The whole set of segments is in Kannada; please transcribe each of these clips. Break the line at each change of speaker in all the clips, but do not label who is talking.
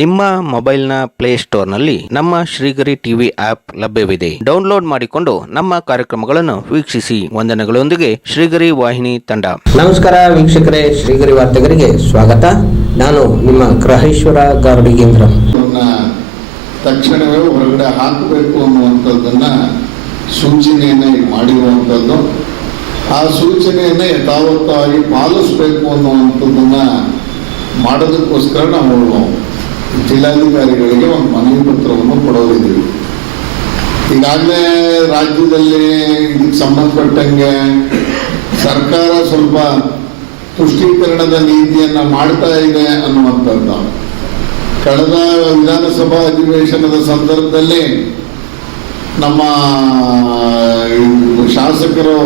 ನಿಮ್ಮ ಮೊಬೈಲ್ನ ಪ್ಲೇಸ್ಟೋರ್ನಲ್ಲಿ ನಮ್ಮ ಶ್ರೀಗರಿ ಟಿವಿ ಆಪ್ ಲಭ್ಯವಿದೆ. ಡೌನ್ಲೋಡ್ ಮಾಡಿಕೊಂಡು ನಮ್ಮ ಕಾರ್ಯಕ್ರಮಗಳನ್ನು ವೀಕ್ಷಿಸಿ. ವಂದನೆಗಳೊಂದಿಗೆ ಶ್ರೀಗರಿ ವಾಹಿನಿ ತಂಡ.
ನಮಸ್ಕಾರ ವೀಕ್ಷಕರೇ ಶ್ರೀಗರಿ ವಾರ್ತೆಗರಿಗೆ ಸ್ವಾಗತ. ನಾನು ನಿಮ್ಮ ಗ್ರಹೇಶ್ವರ ಗಾರ್ಡಿಗೇಂದ್ರ
ತಕ್ಷಣವೇ ಹೊರಗಡೆ ಹಾಕಬೇಕು ಅನ್ನುವಂಥದ್ದನ್ನ ಸೂಚನೆಯನ್ನ ಮಾಡಿರುವಂಥದ್ದು. ಆ ಸೂಚನೆಯನ್ನ ಯಥಾವತ್ತಾಗಿ ಪಾಲಿಸಬೇಕು ಅನ್ನುವಂಥದ್ದನ್ನ ಮಾಡೋದಕ್ಕೋಸ್ಕರ ನಾವು ಜಿಲ್ಲಾಧಿಕಾರಿಗಳಿಗೆ ಒಂದು ಮನವಿ ಪತ್ರವನ್ನು ಕೊಡೋರಿದ್ದೀವಿ ಈಗಾಗಲೇ ರಾಜ್ಯದಲ್ಲಿ ಇದಕ್ಕೆ ಸಂಬಂಧಪಟ್ಟಂಗೆ ಸರ್ಕಾರ ಸ್ವಲ್ಪ ತುಷ್ಟೀಕರಣದ ನೀತಿಯನ್ನ ಮಾಡ್ತಾ ಇದೆ ಅನ್ನುವಂಥದ್ದು. ಕಳೆದ ವಿಧಾನಸಭಾ ಅಧಿವೇಶನದ ಸಂದರ್ಭದಲ್ಲಿ ನಮ್ಮ ಶಾಸಕರು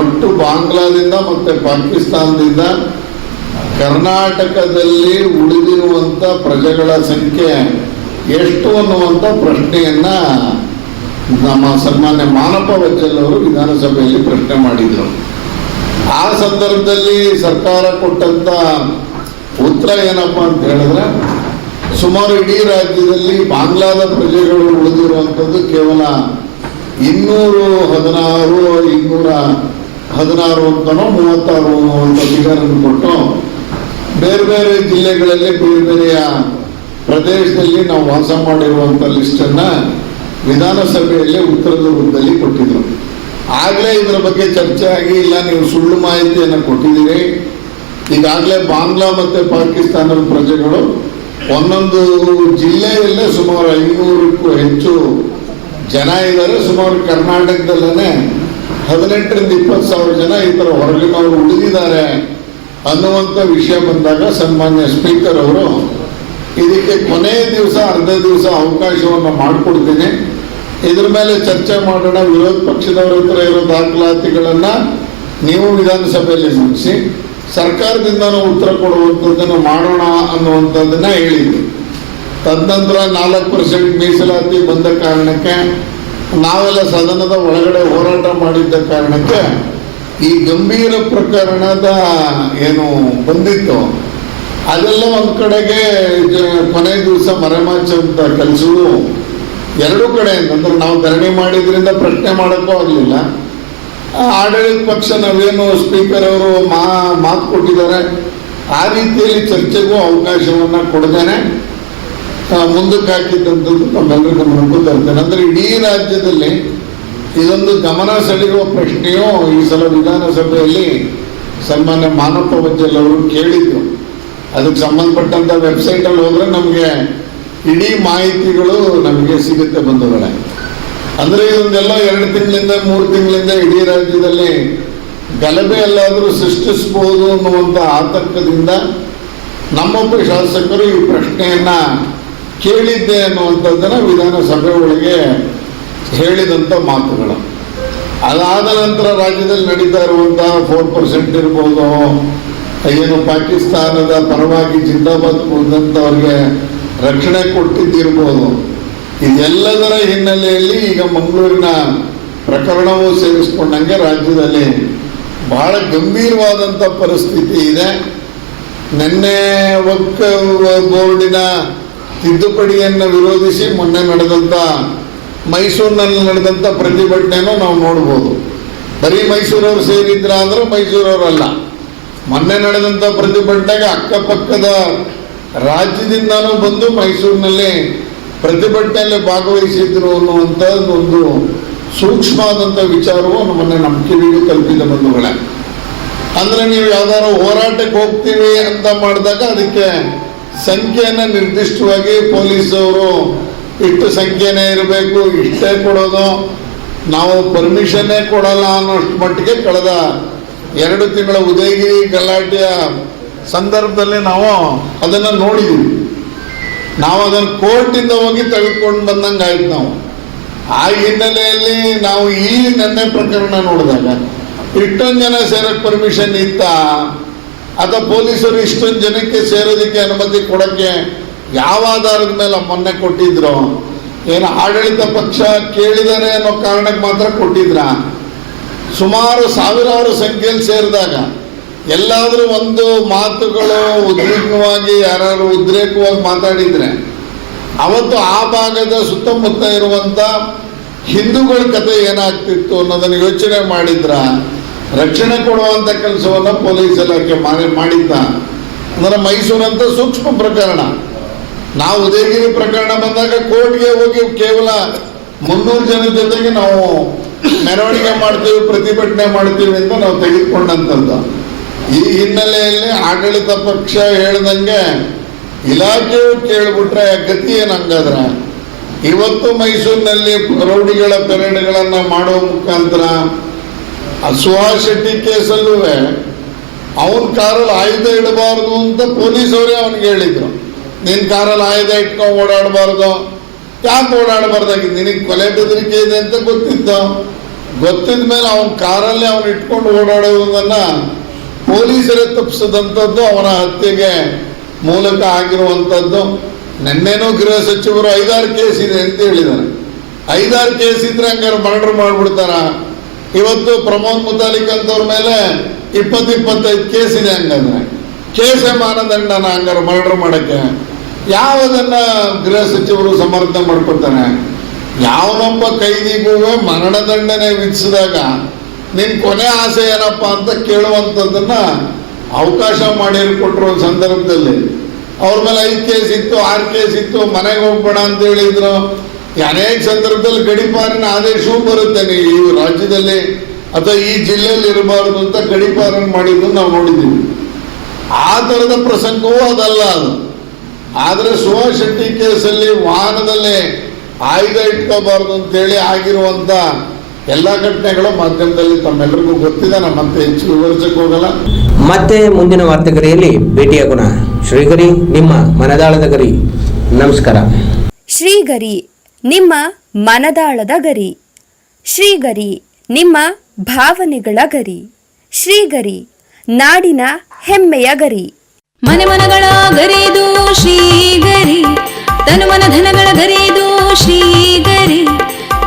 ಒಟ್ಟು ಬಾಂಗ್ಲಾದಿಂದ ಮತ್ತೆ ಪಾಕಿಸ್ತಾನದಿಂದ ಕರ್ನಾಟಕದಲ್ಲಿ ಉಳಿದಿರುವಂತ ಪ್ರಜೆಗಳ ಸಂಖ್ಯೆ ಎಷ್ಟು ಅನ್ನುವಂಥ ಪ್ರಶ್ನೆಯನ್ನ ನಮ್ಮ ಸನ್ಮಾನ್ಯ ಮಾನಪ್ಪ ವಜ್ಜಲ್ ಅವರು ವಿಧಾನಸಭೆಯಲ್ಲಿ ಪ್ರಶ್ನೆ ಮಾಡಿದ್ರು. ಆ ಸಂದರ್ಭದಲ್ಲಿ ಸರ್ಕಾರ ಕೊಟ್ಟಂತ ಉತ್ತರ ಏನಪ್ಪ ಅಂತ ಹೇಳಿದ್ರೆ, ಸುಮಾರು ಇಡೀ ರಾಜ್ಯದಲ್ಲಿ ಬಾಂಗ್ಲಾದ ಪ್ರಜೆಗಳು ಉಳಿದಿರುವಂಥದ್ದು ಕೇವಲ ಇನ್ನೂರು ಹದಿನಾರು, ಇನ್ನೂರ ಹದಿನಾರು ಅಂತನೋ ಮೂವತ್ತಾರು ಅಂತ ಫಿಗರನ್ನು ಕೊಟ್ಟು ಬೇರೆ ಬೇರೆ ಜಿಲ್ಲೆಗಳಲ್ಲಿ ಬೇರೆ ಬೇರೆಯ ಪ್ರದೇಶದಲ್ಲಿ ನಾವು ವಾಸ ಮಾಡಿರುವಂಥ ಲಿಸ್ಟನ್ನ ವಿಧಾನಸಭೆಯಲ್ಲಿ ಉತ್ತರದ ರೂಪದಲ್ಲಿ ಕೊಟ್ಟಿದ್ರು. ಆಗಲೇ ಇದರ ಬಗ್ಗೆ ಚರ್ಚೆ ಆಗಿ ಇಲ್ಲ, ನೀವು ಸುಳ್ಳು ಮಾಹಿತಿಯನ್ನು ಕೊಟ್ಟಿದ್ದೀರಿ. ಈಗಾಗಲೇ ಬಾಂಗ್ಲಾ ಮತ್ತು ಪಾಕಿಸ್ತಾನದ ಪ್ರಜೆಗಳು ಒಂದೊಂದು ಜಿಲ್ಲೆಯಲ್ಲೇ ಸುಮಾರು ಐನೂರಕ್ಕೂ ಹೆಚ್ಚು ಜನ ಇದ್ದಾರೆ. ಸುಮಾರು ಕರ್ನಾಟಕದಲ್ಲೇ ಹದಿನೆಂಟರಿಂದ ಇಪ್ಪತ್ತು ಸಾವಿರ ಜನ ಈ ಥರ ಹೊರಗಿನವರು ಉಳಿದಿದ್ದಾರೆ. ಅನ್ನುವಂಥ ವಿಷಯ ಬಂದಾಗ ಸನ್ಮಾನ್ಯ ಸ್ಪೀಕರ್ ಅವರು, ಇದಕ್ಕೆ ಕೊನೆಯ ದಿವಸ, ಅರ್ಧ ದಿವಸ ಅವಕಾಶವನ್ನು ಮಾಡಿಕೊಡ್ತೀನಿ. ಇದ್ರ ಮೇಲೆ ಚರ್ಚೆ ಮಾಡೋಣ. ವಿರೋಧ ಪಕ್ಷದವರ ಹತ್ರ ಇರೋ ದಾಖಲಾತಿಗಳನ್ನು ನೀವು ವಿಧಾನಸಭೆಯಲ್ಲಿ ಮುಗಿಸಿ, ಸರ್ಕಾರದಿಂದನೂ ಉತ್ತರ ಕೊಡುವಂಥದ್ದನ್ನು ಮಾಡೋಣ ಅನ್ನುವಂಥದ್ದನ್ನ ಹೇಳಿದ್ವಿ. ತದನಂತರ ನಾಲ್ಕು ಪರ್ಸೆಂಟ್ ಮೀಸಲಾತಿ ಬಂದ ಕಾರಣಕ್ಕೆ, ನಾವೆಲ್ಲ ಸದನದ ಒಳಗಡೆ ಹೋರಾಟ ಮಾಡಿದ್ದ ಕಾರಣಕ್ಕೆ ಈ ಗಂಭೀರ ಪ್ರಕರಣದ ಏನು ಬಂದಿತ್ತು ಅದೆಲ್ಲ ಒಂದ್ ಕಡೆಗೆ ಕೊನೆ ದಿವಸ ಮರೆಮಾಚಂತ ಕೆಲಸಗಳು ಎರಡೂ ಕಡೆ ಅಂತಂದ್ರೆ ನಾವು ಧರಣಿ ಮಾಡಿದ್ರಿಂದ ಪ್ರಶ್ನೆ ಮಾಡೋಕ್ಕೂ ಆಗಲಿಲ್ಲ. ಆಡಳಿತ ಪಕ್ಷ ನಾವೇನು ಸ್ಪೀಕರ್ ಅವರು ಮಾ ಮಾತು ಕೊಟ್ಟಿದ್ದಾರೆ ಆ ರೀತಿಯಲ್ಲಿ ಚರ್ಚೆಗೂ ಅವಕಾಶವನ್ನ ಕೊಡದೇನೆ ಆ, ಮುಂದಕ್ಕೆ ಹಾಕಿದ್ದಂಥದ್ದು ನಮ್ಮೆಲ್ಲರಿಗೂ ಗಮನಕ್ಕೂ ತರ್ತೇನೆ ಅಂದ್ರೆ ಇಡೀ ರಾಜ್ಯದಲ್ಲಿ ಇದೊಂದು ಗಮನ ಸೆಳೆಯುವ ಪ್ರಶ್ನೆಯೂ ಈ ಸಲ ವಿಧಾನಸಭೆಯಲ್ಲಿ ಸನ್ಮಾನ್ಯ ಮಾನಪ್ಪ ಬಜ್ಜಲ್ ಅವರು ಕೇಳಿದ್ರು ಅದಕ್ಕೆ ಸಂಬಂಧಪಟ್ಟಂತ ವೆಬ್ಸೈಟ್ ಅಲ್ಲಿ ಹೋದ್ರೆ ನಮಗೆ ಇಡೀ ಮಾಹಿತಿಗಳು ನಮಗೆ ಸಿಗುತ್ತೆ ಬಂಧುಗಳೇ. ಅಂದ್ರೆ ಇದೊಂದೆಲ್ಲ ಎರಡು ತಿಂಗಳಿಂದ, ಮೂರು ತಿಂಗಳಿಂದ ಇಡೀ ರಾಜ್ಯದಲ್ಲಿ ಗಲಭೆ ಎಲ್ಲಾದರೂ ಸೃಷ್ಟಿಸಬಹುದು ಅನ್ನುವಂಥ ಆತಂಕದಿಂದ ನಮ್ಮೊಬ್ಬ ಶಾಸಕರು ಈ ಪ್ರಶ್ನೆಯನ್ನ ಕೇಳಿದ್ದೆ ಅನ್ನುವಂಥದ್ದನ್ನ ವಿಧಾನಸಭೆ ಒಳಗೆ ಹೇಳಿದಂಥ ಮಾತುಗಳು. ಅದಾದ ನಂತರ ರಾಜ್ಯದಲ್ಲಿ ನಡೀತಾ ಇರುವಂತಹ ಫೋರ್ ಪರ್ಸೆಂಟ್ ಇರ್ಬೋದು. ಏನು ಪಾಕಿಸ್ತಾನದ ಪರವಾಗಿ ಜಿಂದಾಬಾದ್ ಕೂದಂಥವ್ರಿಗೆ ರಕ್ಷಣೆ ಕೊಟ್ಟಿದ್ದಿರ್ಬೋದು. ಇದೆಲ್ಲದರ ಹಿನ್ನೆಲೆಯಲ್ಲಿ ಈಗ ಮಂಗಳೂರಿನ ಪ್ರಕರಣವು ಸೇರಿಸ್ಕೊಂಡಂಗೆ ರಾಜ್ಯದಲ್ಲಿ ಬಹಳ ಗಂಭೀರವಾದಂಥ ಪರಿಸ್ಥಿತಿ ಇದೆ. ನಿನ್ನೆ ವಕ್ ಬೋರ್ಡಿನ ತಿದ್ದುಪಡಿಯನ್ನು ವಿರೋಧಿಸಿ ಮೊನ್ನೆ ನಡೆದಂಥ ಮೈಸೂರಿನಲ್ಲಿ ನಡೆದಂಥ ಪ್ರತಿಭಟನೆಯನ್ನು ನಾವು ನೋಡ್ಬೋದು. ಬರೀ ಮೈಸೂರವ್ರು ಸೇರಿದ್ರ ಅಂದ್ರೆ ಮೈಸೂರವರಲ್ಲ. ಮೊನ್ನೆ ನಡೆದಂಥ ಪ್ರತಿಭಟನೆಗೆ ಅಕ್ಕಪಕ್ಕದ ರಾಜ್ಯದಿಂದನೂ ಬಂದು ಮೈಸೂರಿನಲ್ಲಿ ಪ್ರತಿಭಟನೆಯಲ್ಲಿ ಭಾಗವಹಿಸಿದ್ರು ಅನ್ನುವಂಥ ಒಂದು ಸೂಕ್ಷ್ಮವಾದಂಥ ವಿಚಾರವು ನಮ್ಮನ್ನು ನಮ್ಮ ಕಿವಿಗೆ ತಲುಪಿದ ಬಂಧುಗಳೇ. ಅಂದ್ರೆ ನೀವು ಯಾವ್ದಾದ್ರು ಹೋರಾಟಕ್ಕೆ ಹೋಗ್ತೀವಿ ಅಂತ ಮಾಡಿದಾಗ ಅದಕ್ಕೆ ಸಂಖ್ಯೆಯನ್ನು ನಿರ್ದಿಷ್ಟವಾಗಿ ಪೊಲೀಸವರು ಇಷ್ಟು ಸಂಖ್ಯೆನೇ ಇರಬೇಕು, ಇಷ್ಟೇ ಕೊಡೋದು. ನಾವು ಪರ್ಮಿಷನ್ನೇ ಕೊಡಲ್ಲ ಅನ್ನೋಷ್ಟು ಮಟ್ಟಿಗೆ ಕಳೆದ ಎರಡು ತಿಂಗಳ ಉದಯಗಿರಿ ಗಲಾಟೆಯ ಸಂದರ್ಭದಲ್ಲಿ ನಾವು ಅದನ್ನು ನೋಡಿದ್ದೀವಿ ನಾವು ಅದನ್ನು ಕೋರ್ಟಿಂದ ಹೋಗಿ ತೆಗೆದುಕೊಂಡು ಬಂದಂಗೆ ಆಯ್ತು ನಾವು. ಆ ಹಿನ್ನೆಲೆಯಲ್ಲಿ ನಾವು ಈ ನೆನ್ನೆ ಪ್ರಕರಣ ನೋಡಿದಾಗ ಇಷ್ಟೊಂದು ಜನ ಸೇರಕ್ಕೆ ಪರ್ಮಿಷನ್ ಇತ್ತ ಅಥವಾ ಪೊಲೀಸರು ಇಷ್ಟೊಂದು ಜನಕ್ಕೆ ಸೇರೋದಕ್ಕೆ ಅನುಮತಿ ಕೊಡಕ್ಕೆ ಯಾವ ಆಧಾರದ ಮೇಲೆ ಮೊನ್ನೆ ಕೊಟ್ಟಿದ್ರು? ಏನು ಆಡಳಿತ ಪಕ್ಷ ಕೇಳಿದಾರೆ ಅನ್ನೋ ಕಾರಣಕ್ಕೆ ಮಾತ್ರ ಕೊಟ್ಟಿದ್ರ? ಸುಮಾರು ಸಾವಿರಾರು ಸಂಖ್ಯೆಯಲ್ಲಿ ಸೇರಿದಾಗ ಎಲ್ಲಾದರೂ ಒಂದು ಮಾತುಗಳು ಉದ್ವಿಗ್ನವಾಗಿ ಯಾರು ಉದ್ರೇಕವಾಗಿ ಮಾತಾಡಿದರೆ, ಅವತ್ತು ಆ ಭಾಗದ ಸುತ್ತಮುತ್ತ ಇರುವಂತ ಹಿಂದೂಗಳ ಕತೆ ಏನಾಗ್ತಿತ್ತು ಅನ್ನೋದನ್ನು ಯೋಚನೆ ಮಾಡಿದ್ರ? ರಕ್ಷಣೆ ಕೊಡುವಂಥ ಕೆಲಸವನ್ನ ಪೊಲೀಸ್ ಇಲಾಖೆ ಮಾಡಿ, ಮಾಡಿದ್ದ. ಅಂದರೆ ಮೈಸೂರಂತ ಸೂಕ್ಷ್ಮ ಪ್ರಕರಣ. ನಾವು ಉದಯಗಿರಿ ಪ್ರಕರಣ ಬಂದಾಗ ಕೋರ್ಟ್ಗೆ ಹೋಗಿ ಕೇವಲ ಮುನ್ನೂರು ಜನ ಜೊತೆಗೆ ನಾವು ಮೆರವಣಿಗೆ ಮಾಡ್ತೀವಿ, ಪ್ರತಿಭಟನೆ ಮಾಡ್ತೀವಿ ಅಂತ ನಾವು ತೆಗೆದುಕೊಂಡಂಥದ್ದು ಈ ಹಿನ್ನೆಲೆಯಲ್ಲಿ ಆಡಳಿತ ಪಕ್ಷ ಹೇಳ್ದಂಗೆ ಇಲಾಖೆಯು ಕೇಳ್ಬಿಟ್ರೆ ಗತಿ ಏನಂಗಾದ್ರೆ ಇವತ್ತು ಮೈಸೂರಿನಲ್ಲಿ ರೌಡಿಗಳ ಪೆರೇಡ್ಗಳನ್ನ ಮಾಡುವ ಮುಖಾಂತರ ಸುಹಾಸ್ ಶೆಟ್ಟಿ ಕೇಸಲ್ಲೂ ಅವನ ಕಾರಲ್ಲಿ ಆಯುಧ ಇಡಬಾರ್ದು ಅಂತ ಪೊಲೀಸ್ ಅವರೇ ಅವನಿಗೆ ಹೇಳಿದ್ರು. ನಿನ್ ಕಾರಲ್ಲಿ ಆಯುಧ ಇಟ್ಕೊಂಡು ಓಡಾಡಬಾರ್ದು. ಯಾಕೆ ಓಡಾಡಬಾರ್ದಾಗಿತ್ತು ನಿನಗೆ ಕೊಲೆ ಬೆದರಿಕೆ ಇದೆ ಅಂತ ಗೊತ್ತಿತ್ತು ಗೊತ್ತಿದ ಮೇಲೆ ಅವನ ಕಾರಲ್ಲಿ ಅವನು ಇಟ್ಕೊಂಡು ಓಡಾಡೋದನ್ನ ಪೊಲೀಸರೇ ತಪ್ಪಿಸಿದಂಥದ್ದು ಅವನ ಹತ್ಯೆಗೆ ಮೂಲಕ ಆಗಿರುವಂಥದ್ದು. ನಿನ್ನೆನೂ ಗೃಹ ಸಚಿವರು ಐದಾರು ಕೇಸ್ ಇದೆ ಅಂತ ಹೇಳಿದ್ದಾರೆ. ಐದಾರು ಕೇಸ್ ಇದ್ರೆ ಹಂಗಾರೆ ಮರ್ಡರ್ ಮಾಡ್ಬಿಡ್ತಾರ. ಇವತ್ತು ಪ್ರಮೋದ್ ಮುತಾಲಿಕ್ ಅಂತವ್ರ ಮೇಲೆ ಇಪ್ಪತ್ತು ಇಪ್ಪತ್ತೈದು ಕೇಸ್ ಇದೆ ಹಂಗಂದ್ರೆ. ಕೇಸೇ ಮಾನದಂಡನ ಹಂಗಾರೆ ಮರ್ಡರ್ ಮಾಡಕ್ಕೆ. ಯಾವುದನ್ನ ಗೃಹ ಸಚಿವರು ಸಮರ್ಥನೆ ಮಾಡ್ಕೊತಾನೆ ಯಾವನೊಬ್ಬ ಕೈದಿಗೂ ಮರಣದಂಡನೆ ವಿಧಿಸಿದಾಗ ನಿನ್ ಕೊನೆ ಆಸೆ ಏನಪ್ಪ ಅಂತ ಕೇಳುವಂಥದ್ದನ್ನ ಅವಕಾಶ ಮಾಡಿಕೊಟ್ರು ಸಂದರ್ಭದಲ್ಲಿ ಅವ್ರ ಮೇಲೆ ಐದು ಕೇಸ್ ಇತ್ತು, ಆರು ಕೇಸ್ ಇತ್ತು, ಮನೆಗೆ ಹೋಗ್ಬೇಡ ಅಂತ ಹೇಳಿದ್ರು. ಅನೇಕ ಸಂದರ್ಭದಲ್ಲಿ ಗಡಿಪಾರಿನ ಆದೇಶವೂ ಬರುತ್ತೆ. ಈ ರಾಜ್ಯದಲ್ಲಿ ಅಥವಾ ಈ ಜಿಲ್ಲೆಯಲ್ಲಿ ಇರಬಾರದು ಅಂತ ಗಡಿಪಾರನ್ ಮಾಡಿದ್ದು ನಾವು ನೋಡಿದ್ದೀವಿ. ಆ ಥರದ ಪ್ರಸಂಗವೂ ಅದಲ್ಲ ಅದು. ಆದರೆ ಸುಭಾಷ್ ಶೆಟ್ಟಿ ಕೇಸಲ್ಲಿ ವಾಹನದಲ್ಲಿ ಆಯುಧ ಇಟ್ಕೋಬಾರ್ದು ಅಂತೇಳಿ ಆಗಿರುವಂತ ಎಲ್ಲ ಘಟನೆಗಳು ಮಾಧ್ಯಮದಲ್ಲಿ ತಮ್ಮೆಲ್ಲರಿಗೂ ಗೊತ್ತಿದೆ. ನಾನು ಮತ್ತೆ ಹೆಚ್ಚು ವಿವರಿಸಕ್ಕೆ ಹೋಗಲ್ಲ.
ಮತ್ತೆ ಮುಂದಿನ ವಾರ್ತೆಗರಿಯಲ್ಲಿ ಭೇಟಿಯಾಗೋಣ ಶ್ರೀಗರಿ ನಿಮ್ಮ ಮನದಾಳದ ಗರಿ. ನಮಸ್ಕಾರ.
ಶ್ರೀಗರಿ ನಿಮ್ಮ ಮನದಾಳದ ಗರಿ. ಶ್ರೀಗರಿ ನಿಮ್ಮ ಭಾವನೆಗಳ ಗರಿ. ಶ್ರೀಗರಿ ನಾಡಿನ ಹೆಮ್ಮೆಯ ಗರಿ.
ಮನೆ ಮನಗಳ ಗರಿದು